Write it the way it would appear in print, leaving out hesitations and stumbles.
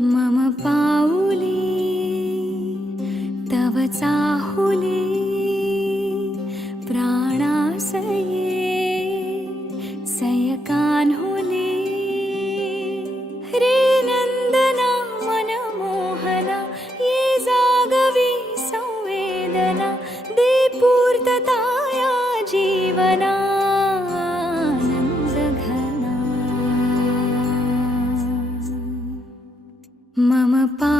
मम पाऊली तव चाहुली प्राणासये सयकान्हुली रे नंदना मनमोहना ये जागवी संवेदना दे पूर्तता या जीवना मम पा